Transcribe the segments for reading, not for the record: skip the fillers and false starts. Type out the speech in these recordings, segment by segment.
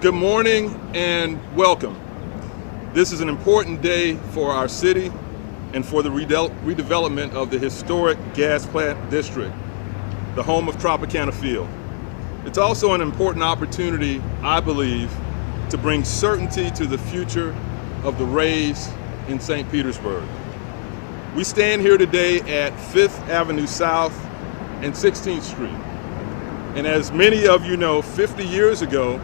Good morning and welcome. This is an important day for our city and for the redevelopment of the historic gas plant district, the home of Tropicana Field. It's also an important opportunity, I believe, to bring certainty to the future of the Rays in St. Petersburg. We stand here today at 5th Avenue South and 16th Street. And as many of you know, 50 years ago,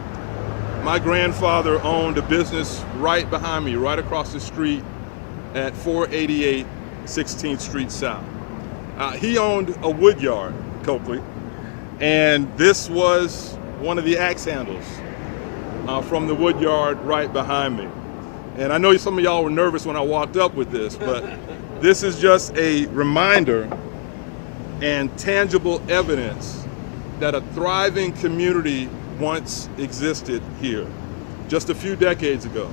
my grandfather owned a business right behind me, right across the street at 488 16th Street South. He owned a wood yard, Coakley, and this was one of the axe handles from the wood yard right behind me. And I know some of y'all were nervous when I walked up with this, but this is just a reminder and tangible evidence that a thriving community once existed here, just a few decades ago.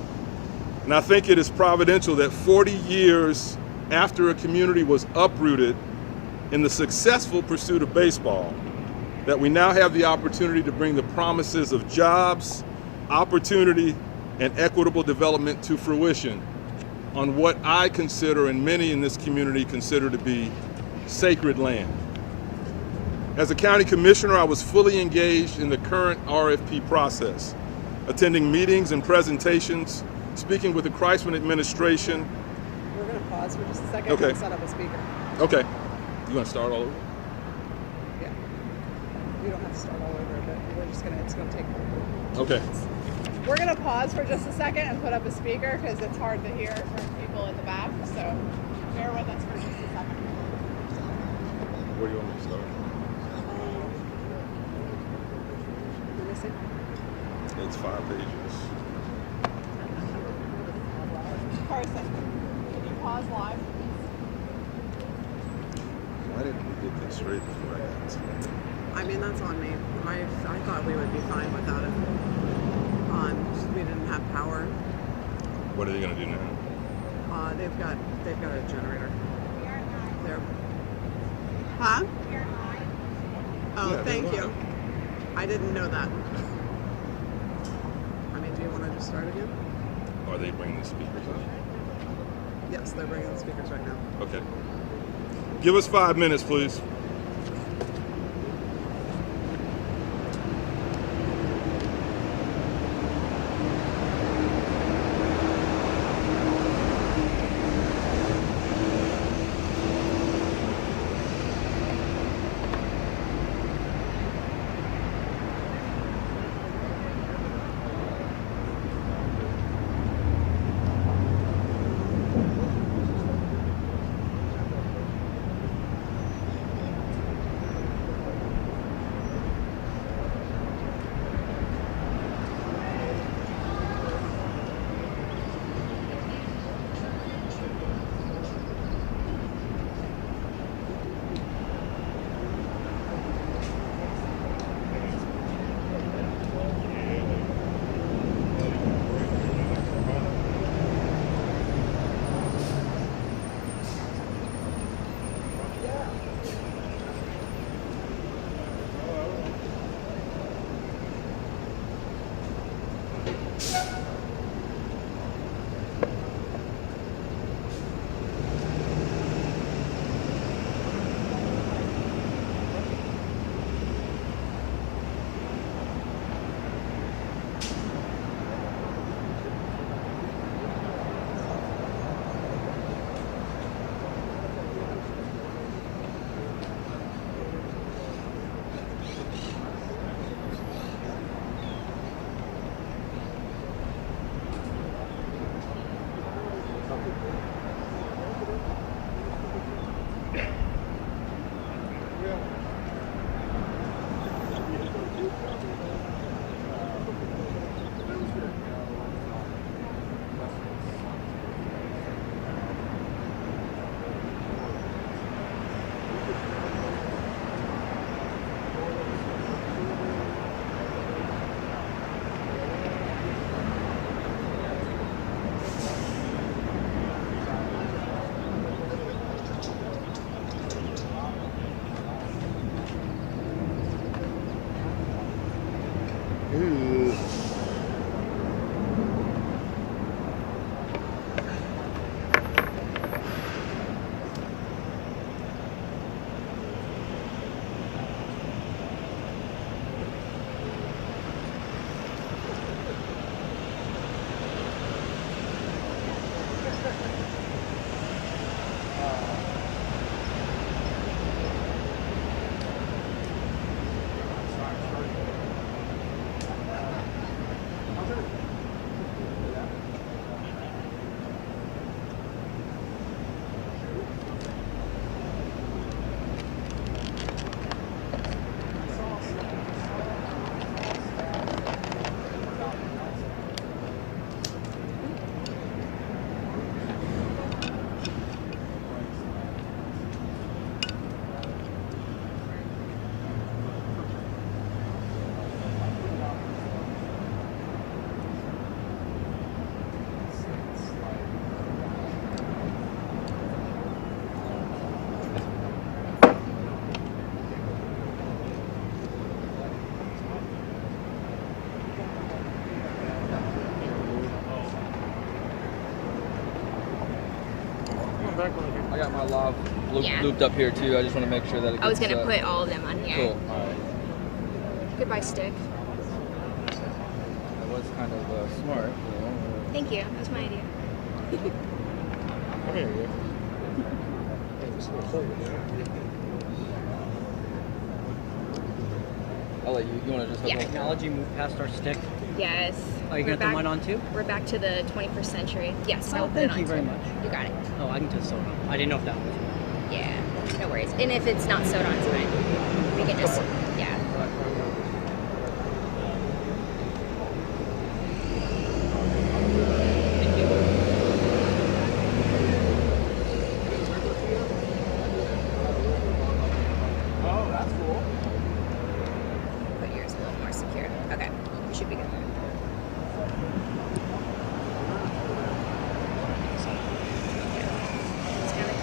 And I think it is providential that 40 years after a community was uprooted in the successful pursuit of baseball, that we now have the opportunity to bring the promises of jobs, opportunity, and equitable development to fruition on what I consider, and many in this community consider, to be sacred land. As a county commissioner, I was fully engaged in the current RFP process, attending meetings and presentations, speaking with the Kreisman administration. We're going to pause for just a second Okay. and set up a speaker. Okay. You want to start all over? Yeah. We don't have to start all over, but we're just going to, it's going to take Okay. We're going to pause for just a second and put up a speaker because it's hard to hear from people in the back. So bear with us for just a second. Where do you want me to start? Let me see. It's 5 pages. Carson, can you pause live? Why didn't we get this straight before I got to it? I mean, that's on me. I thought we would be fine without it. We didn't have power. What are they going to do now? They've got a generator. There. Huh? Oh, Yeah, thank they're you. live. I didn't know that. I mean, do you want to just start again? Are they bringing the speakers up? Yes, they're bringing the speakers right now. Okay. Give us 5 minutes, please. I got my lav Yeah. looped up here too. I just want to make sure that it gets, I was gonna put all of them on here. Cool. All right. Goodbye, stick. That was kind of smart. Thank you. That was my idea. Come here, you. I'll let you. You want to just hook Yeah. up? Technology moved past our stick. Yes. Oh, you We're got the back- one on too? We're back to the 21st century. Yes, Oh, I'll put thank it on you very too. much. You got it. Oh, I can just soda. I didn't know if that was. Yeah, no worries. And if it's not sewed on, it's fine. We can just, yeah. Thank you. Oh, that's cool. Put yours a little more secure. Okay, you should be good. Yeah. It's kinda-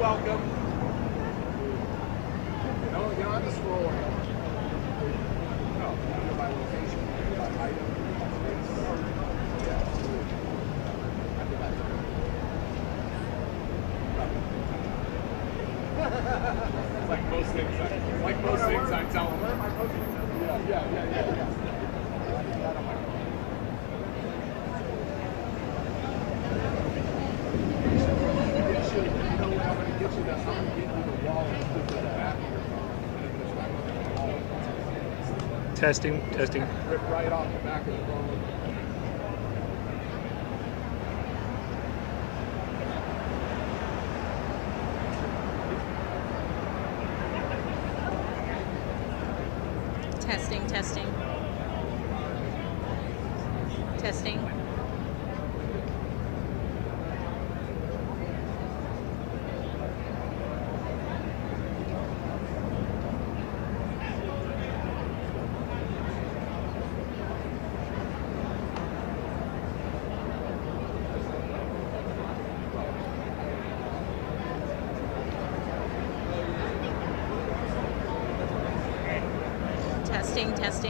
welcome. No, you don't have to scroll away. No, you do it by location, by item. Like most things I tell them. Where am I posting? Yeah. Testing. Rip right off the back of the phone. Testing. Testing.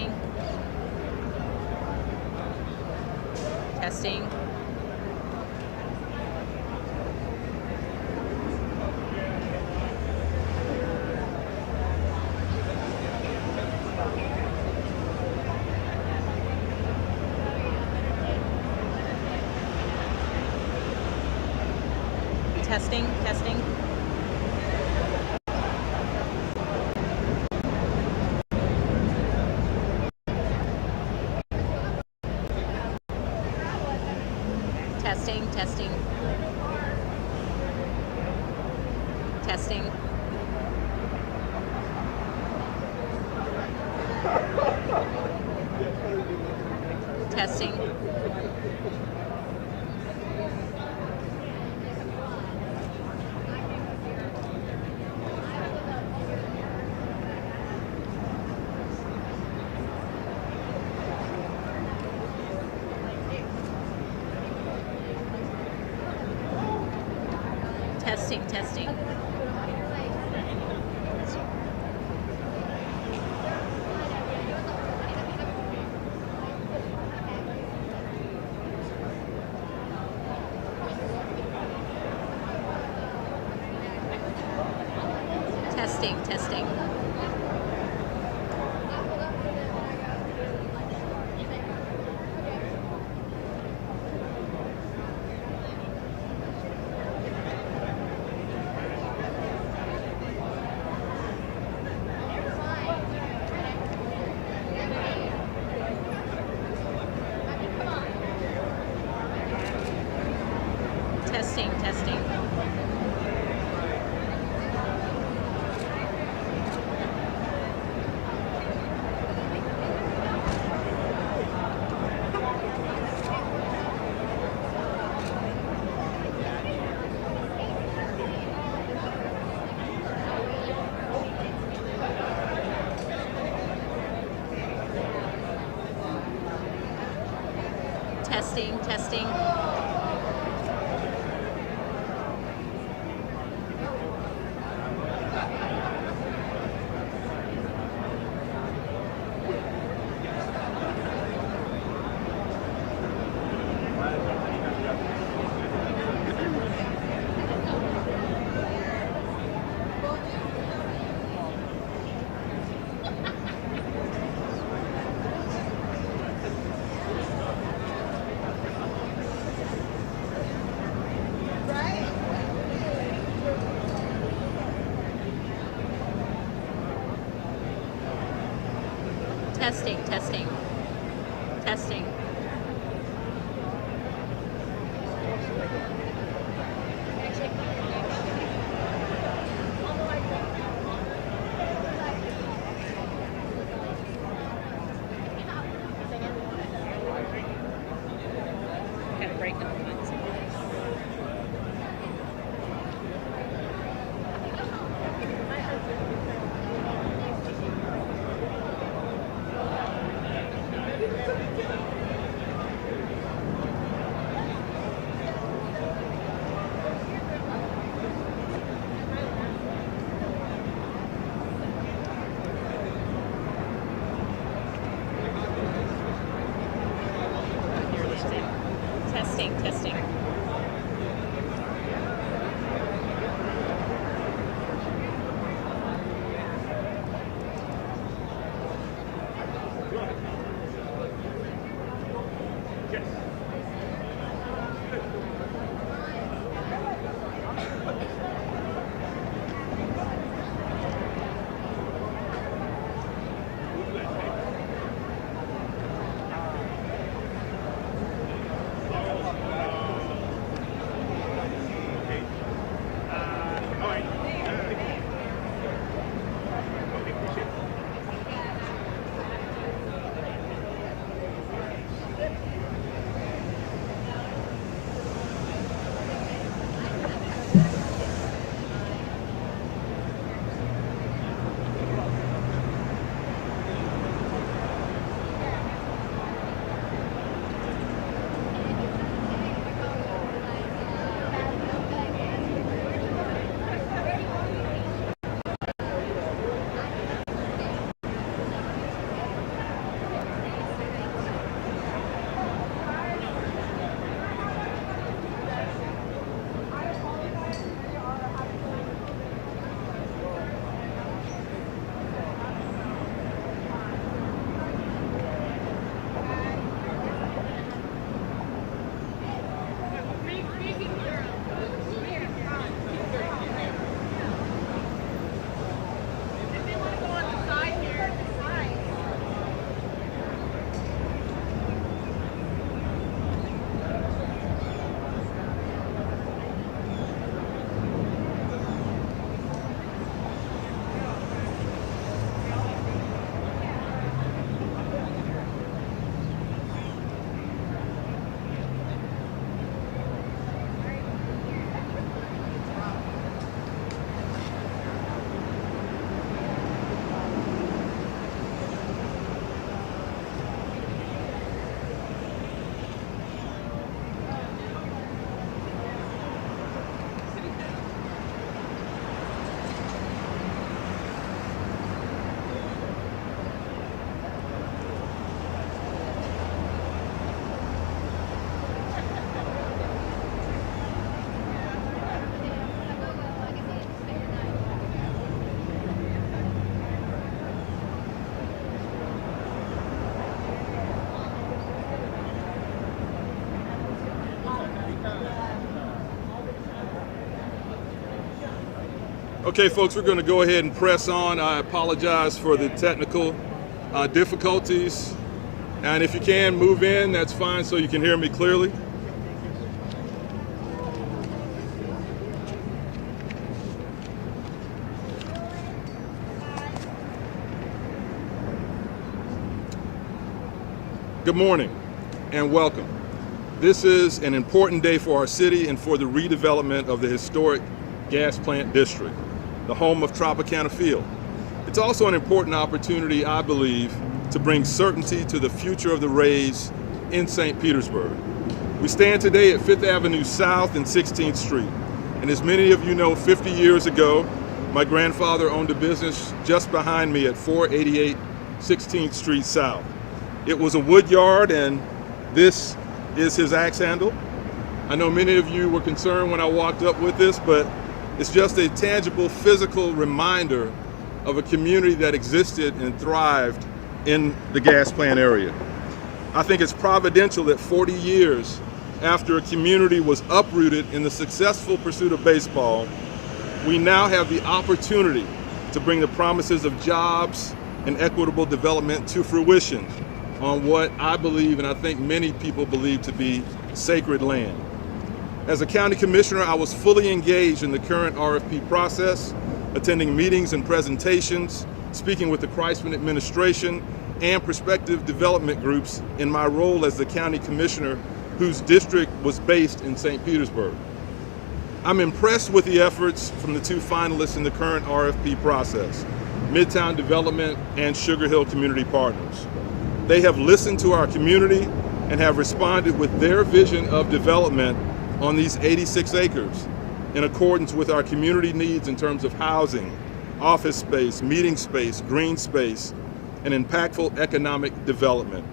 Testing. Gotta break them once. Okay, folks, we're going to go ahead and press on. I apologize for the technical difficulties. And if you can move in, that's fine, so you can hear me clearly. Good morning and welcome. This is an important day for our city and for the redevelopment of the historic gas plant district, the home of Tropicana Field. It's also an important opportunity, I believe, to bring certainty to the future of the Rays in St. Petersburg. We stand today at 5th Avenue South and 16th Street. And as many of you know, 50 years ago, my grandfather owned a business just behind me at 488 16th Street South. It was a wood yard, and this is his axe handle. I know many of you were concerned when I walked up with this, but it's just a tangible physical reminder of a community that existed and thrived in the gas plant area. I think it's providential that 40 years after a community was uprooted in the successful pursuit of baseball, we now have the opportunity to bring the promises of jobs and equitable development to fruition on what I believe, and I think many people believe, to be sacred land. As a county commissioner, I was fully engaged in the current RFP process, attending meetings and presentations, speaking with the Kreisman administration and prospective development groups in my role as the county commissioner whose district was based in St. Petersburg. I'm impressed with the efforts from the two finalists in the current RFP process, Midtown Development and Sugar Hill Community Partners. They have listened to our community and have responded with their vision of development on these 86 acres in accordance with our community needs in terms of housing, office space, meeting space, green space, and impactful economic development.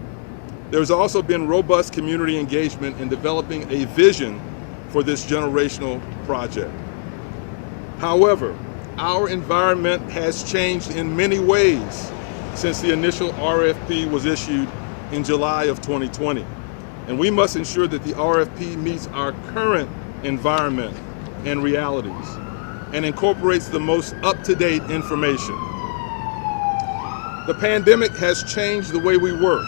There's also been robust community engagement in developing a vision for this generational project. However, our environment has changed in many ways since the initial RFP was issued in July of 2020. And we must ensure that the RFP meets our current environment and realities and incorporates the most up-to-date information. The pandemic has changed the way we work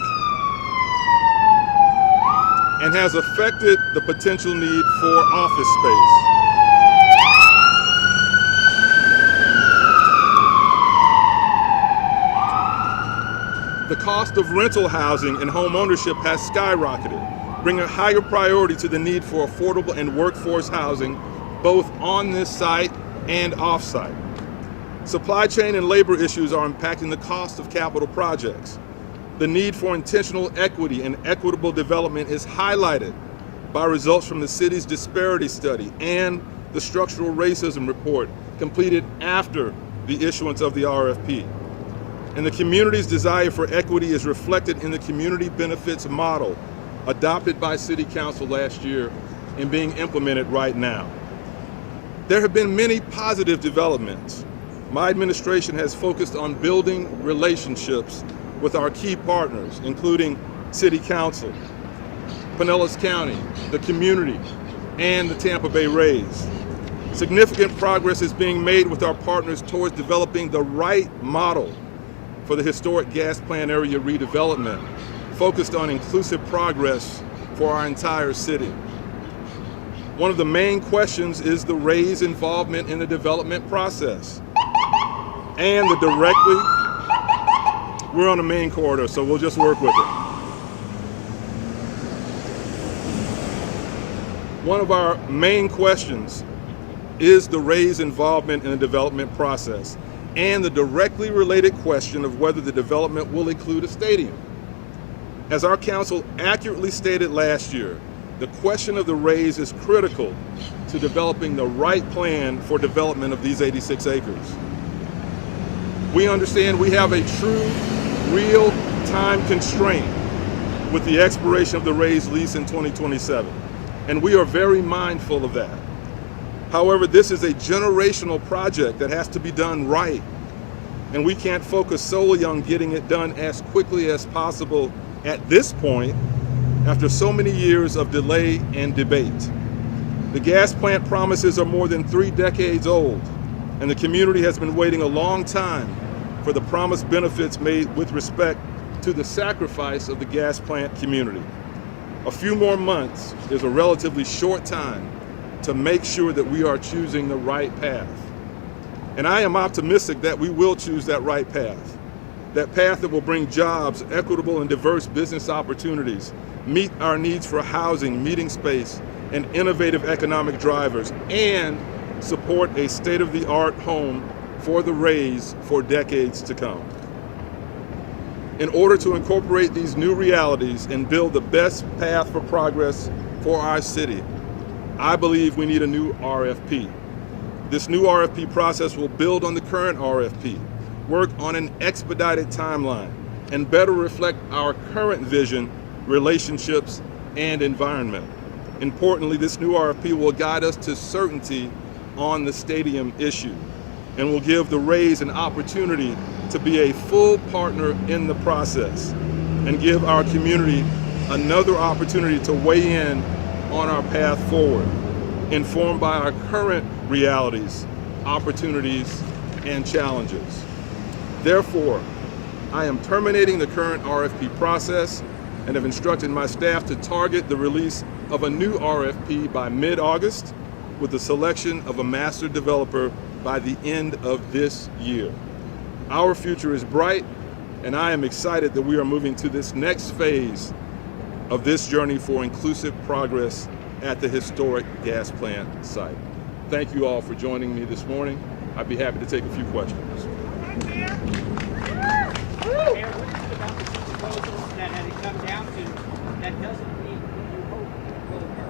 and has affected the potential need for office space. The cost of rental housing and home ownership has skyrocketed, bringing a higher priority to the need for affordable and workforce housing, both on this site and off-site. Supply chain and labor issues are impacting the cost of capital projects. The need for intentional equity and equitable development is highlighted by results from the city's disparity study and the structural racism report completed after the issuance of the RFP. And the community's desire for equity is reflected in the community benefits model adopted by City Council last year and being implemented right now. There have been many positive developments. My administration has focused on building relationships with our key partners, including City Council, Pinellas County, the community, and the Tampa Bay Rays. Significant progress is being made with our partners towards developing the right model for the historic gas plant area redevelopment, focused on inclusive progress for our entire city. One of the main questions is the Rays' involvement in the development process and the directly, we're on the main corridor, so we'll just work with it. One of our main questions is the Rays' involvement in the development process and the directly related question of whether the development will include a stadium. As our council accurately stated last year, the question of the Rays is critical to developing the right plan for development of these 86 acres. We understand we have a true, real time constraint with the expiration of the Rays lease in 2027, and we are very mindful of that. However, this is a generational project that has to be done right, and we can't focus solely on getting it done as quickly as possible at this point after so many years of delay and debate. The gas plant promises are more than 3 decades old, and the community has been waiting a long time for the promised benefits made with respect to the sacrifice of the gas plant community. A few more months is a relatively short time to make sure that we are choosing the right path. And I am optimistic that we will choose that right path. That path that will bring jobs, equitable and diverse business opportunities, meet our needs for housing, meeting space, and innovative economic drivers, and support a state-of-the-art home for the Rays for decades to come. In order to incorporate these new realities and build the best path for progress for our city, I believe we need a new RFP. This new RFP process will build on the current RFP, work on an expedited timeline, and better reflect our current vision, relationships, and environment. Importantly, this new RFP will guide us to certainty on the stadium issue and will give the Rays an opportunity to be a full partner in the process and give our community another opportunity to weigh in on our path forward, informed by our current realities, opportunities, and challenges. Therefore, I am terminating the current RFP process and have instructed my staff to target the release of a new RFP by mid-August with the selection of a master developer by the end of this year. Our future is bright, and I am excited that we are moving to this next phase of this journey for inclusive progress at the historic gas plant site. Thank you all for joining me this morning. I'd be happy to take a few questions. Mayor, what is it about the two proposals that had it come down to that doesn't meet what you hope will occur?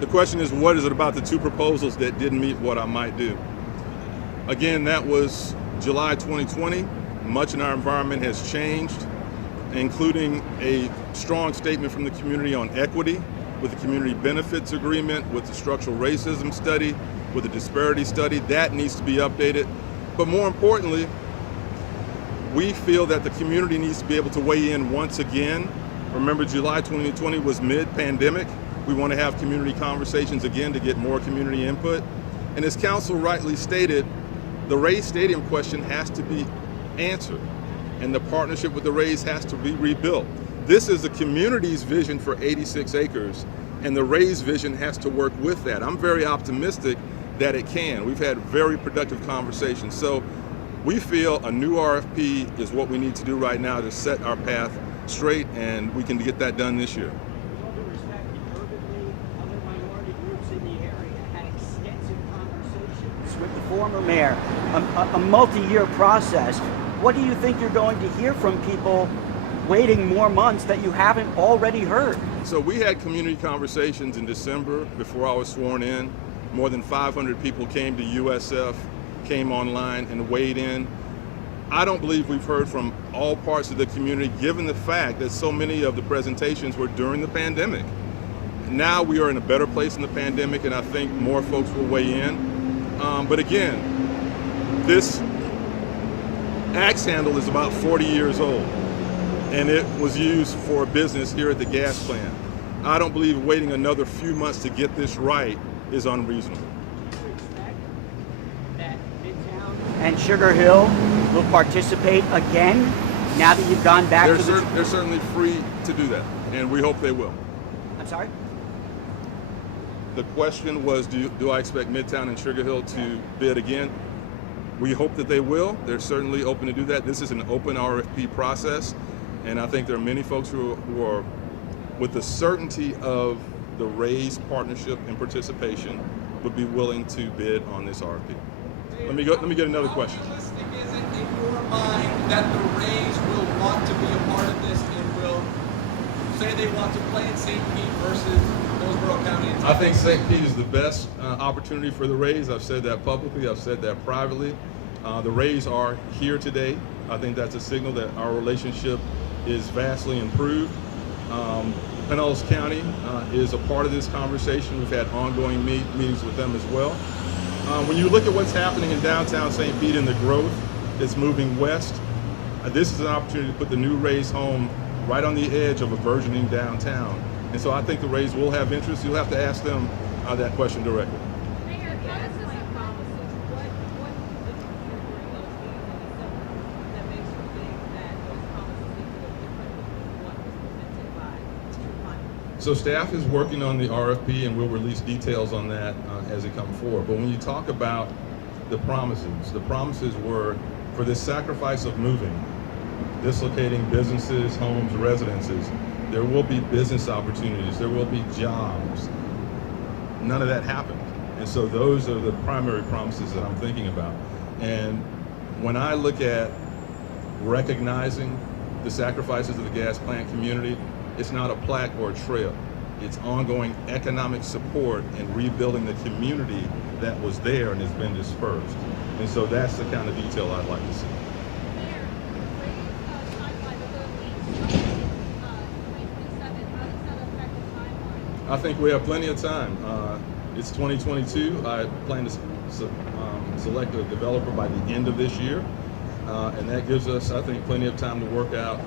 The question is, what is it about the two proposals that didn't meet what I might do? Again, that was July 2020. Much in our environment has changed, including a strong statement from the community on equity, with the community benefits agreement, with the structural racism study, with the disparity study. That needs to be updated. But more importantly, we feel that the community needs to be able to weigh in once again. Remember, July 2020 was mid-pandemic. We want to have community conversations again to get more community input. And as council rightly stated, the Rays Stadium question has to be answered, and the partnership with the Rays has to be rebuilt. This is the community's vision for 86 acres, and the Rays vision has to work with that. I'm very optimistic that it can. We've had very productive conversations. So we feel a new RFP is what we need to do right now to set our path straight, and we can get that done this year. With all due respect, the urban league, other minority groups in the area had extensive conversations with the former mayor, a multi-year process. What do you think you're going to hear from people waiting more months that you haven't already heard? So we had community conversations in December before I was sworn in. More than 500 people came to USF, came online and weighed in. I don't believe we've heard from all parts of the community, given the fact that so many of the presentations were during the pandemic. Now we are in a better place in the pandemic, and I think more folks will weigh in. But again, this axe handle is about 40 years old, and it was used for a business here at the gas plant. I don't believe waiting another few months to get this right is unreasonable. That Midtown and Sugar Hill will participate again now that you've gone back to the... They're certainly free to do that, and we hope they will. I'm sorry? The question was, do I expect Midtown and Sugar Hill to bid again? We hope that they will. They're certainly open to do that. This is an open RFP process, and I think there are many folks who are, with the certainty of the Rays partnership and participation, would be willing to bid on this RFP. Let me get another question. How realistic is it in your mind that the Rays will want to be a part of this and will say they want to play in St. Pete versus Hillsborough County? I think St. Pete is the best opportunity for the Rays. I've said that publicly. I've said that privately. The Rays are here today. I think that's a signal that our relationship is vastly improved. Pinellas County is a part of this conversation. We've had ongoing meetings with them as well. When you look at what's happening in downtown St. Pete and the growth that's moving west, this is an opportunity to put the new Rays home right on the edge of a burgeoning downtown. And so I think the Rays will have interest. You'll have to ask them that question directly. Mayor, So staff is working on the RFP, and we'll release details on that as they come forward. But when you talk about the promises were for this sacrifice of moving, dislocating businesses, homes, residences, there will be business opportunities, there will be jobs. None of that happened. And so those are the primary promises that I'm thinking about. And when I look at recognizing the sacrifices of the gas plant community, it's not a plaque or a trail. It's ongoing economic support and rebuilding the community that was there and has been dispersed. And so that's the kind of detail I'd like to see. I think we have plenty of time. It's 2022. I plan to select a developer by the end of this year. And that gives us, I think, plenty of time to work out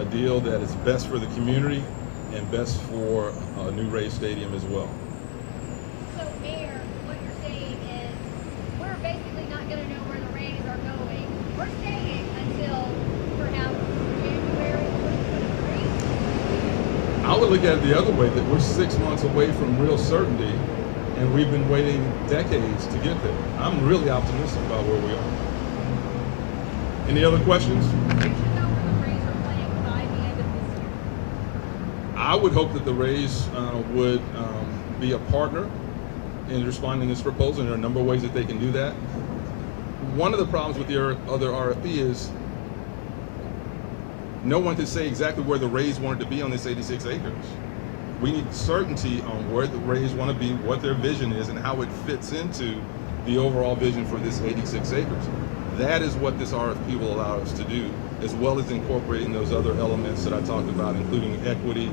a deal that is best for the community and best for a new Rays Stadium as well. So, Mayor, what you're saying is we're basically not going to know where the Rays are going. We're staying until perhaps January 2023? I would look at it the other way, that we're 6 months away from real certainty, and we've been waiting decades to get there. I'm really optimistic about where we are. Any other questions? We should know where the Rays are playing by the end of this year. I would hope that the Rays would be a partner in responding to this proposal, and there are a number of ways that they can do that. One of the problems with the other RFP is no one can say exactly where the Rays wanted to be on this 86 acres. We need certainty on where the Rays want to be, what their vision is, and how it fits into the overall vision for this 86 acres. That is what this RFP will allow us to do, as well as incorporating those other elements that I talked about, including equity,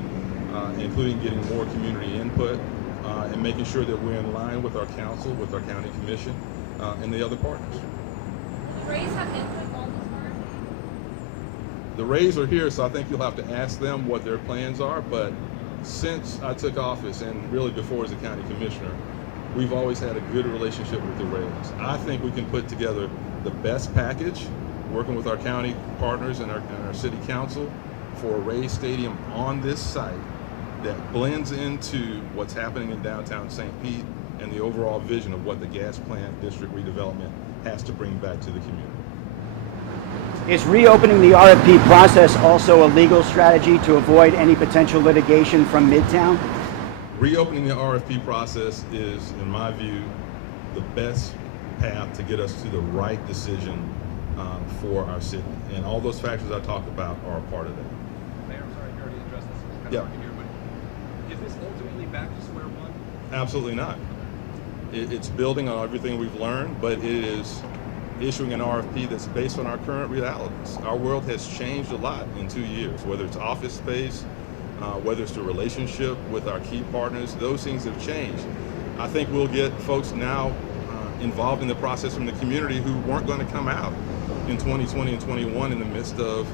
including getting more community input, and making sure that we're in line with our council, with our county commission, and the other partners. Will the Rays have input on this RFP? The Rays are here, so I think you'll have to ask them what their plans are, but since I took office, and really before as a county commissioner, we've always had a good relationship with the Rays. I think we can put together the best package, working with our county partners and our city council, for a Rays Stadium on this site that blends into what's happening in downtown St. Pete and the overall vision of what the gas plant district redevelopment has to bring back to the community. Is reopening the RFP process also a legal strategy to avoid any potential litigation from Midtown? Reopening the RFP process is, in my view, the best path to get us to the right decision for our city. And all those factors I talked about are a part of that. Mayor, I'm sorry, you already addressed this. It's kind Yeah. of hard to hear, but is this ultimately back to square one? Absolutely not. It's building on everything we've learned, but it is issuing an RFP that's based on our current realities. Our world has changed a lot in 2 years, whether it's office space, whether it's the relationship with our key partners, those things have changed. I think we'll get folks now involved in the process from the community who weren't going to come out in 2020 and 21 in the midst of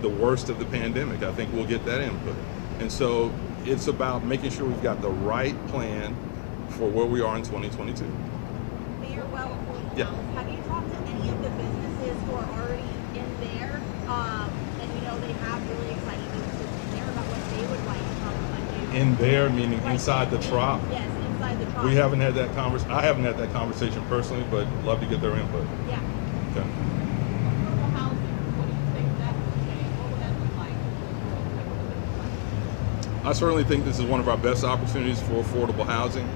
the worst of the pandemic. I think we'll get that input. And so it's about making sure we've got the right plan for where we are in 2022. Mayor Welch, Yeah. have you talked to any of the businesses who are already in there? And you know they have really exciting businesses in there about what they would like from a new. In there, meaning Like inside the Trop. Yes, inside the Trop. We haven't had that I haven't had that conversation personally, but love to get their input. Yeah. Okay. Affordable housing, what do you think that would change? What would that look like? I certainly think this is one of our best opportunities for affordable housing.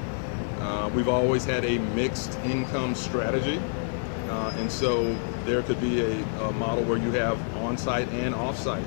We've always had a mixed income strategy, and so there could be a model where you have on-site and off-site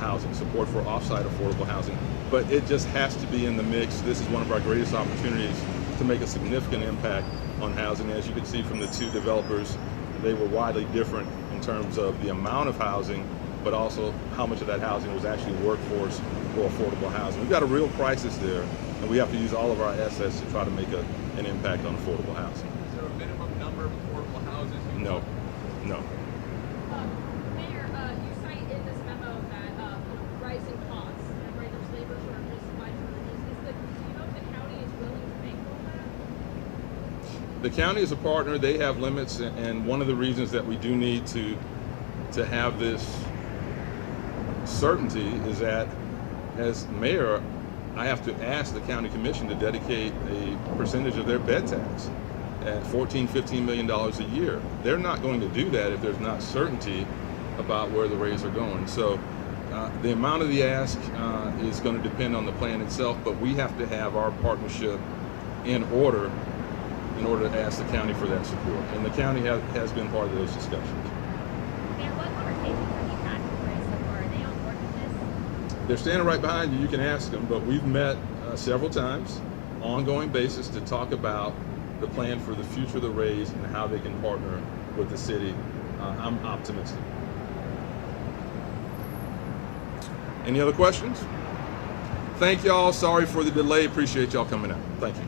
housing, support for off-site affordable housing, but it just has to be in the mix. This is one of our greatest opportunities to make a significant impact on housing. As you can see from the two developers, they were widely different in terms of the amount of housing, but also how much of that housing was actually workforce or affordable housing. We've got a real crisis there, and we have to use all of our assets to try to make an impact on affordable housing. Is there a minimum number of affordable houses? No. Mayor, you cite in this memo that rising costs, and right, there's labor shortages, supply shortages. Do you know if the county is willing to make all that? The county is a partner. They have limits, and one of the reasons that we do need to have this certainty is that, as mayor, I have to ask the county commission to dedicate a percentage of their bed tax at $14, $15 million a year. They're not going to do that if there's not certainty about where the rays are going. So the amount of the ask is going to depend on the plan itself, but we have to have our partnership in order to ask the county for that support. And the county has been part of those discussions. Mayor, what conversations have you had with Ray so far? Are they on board with this? They're standing right behind you. You can ask them, but we've met several times, ongoing basis, to talk about the plan for the future of the Rays and how they can partner with the city. I'm optimistic. Any other questions? Thank y'all. Sorry for the delay. Appreciate y'all coming out. Thank you.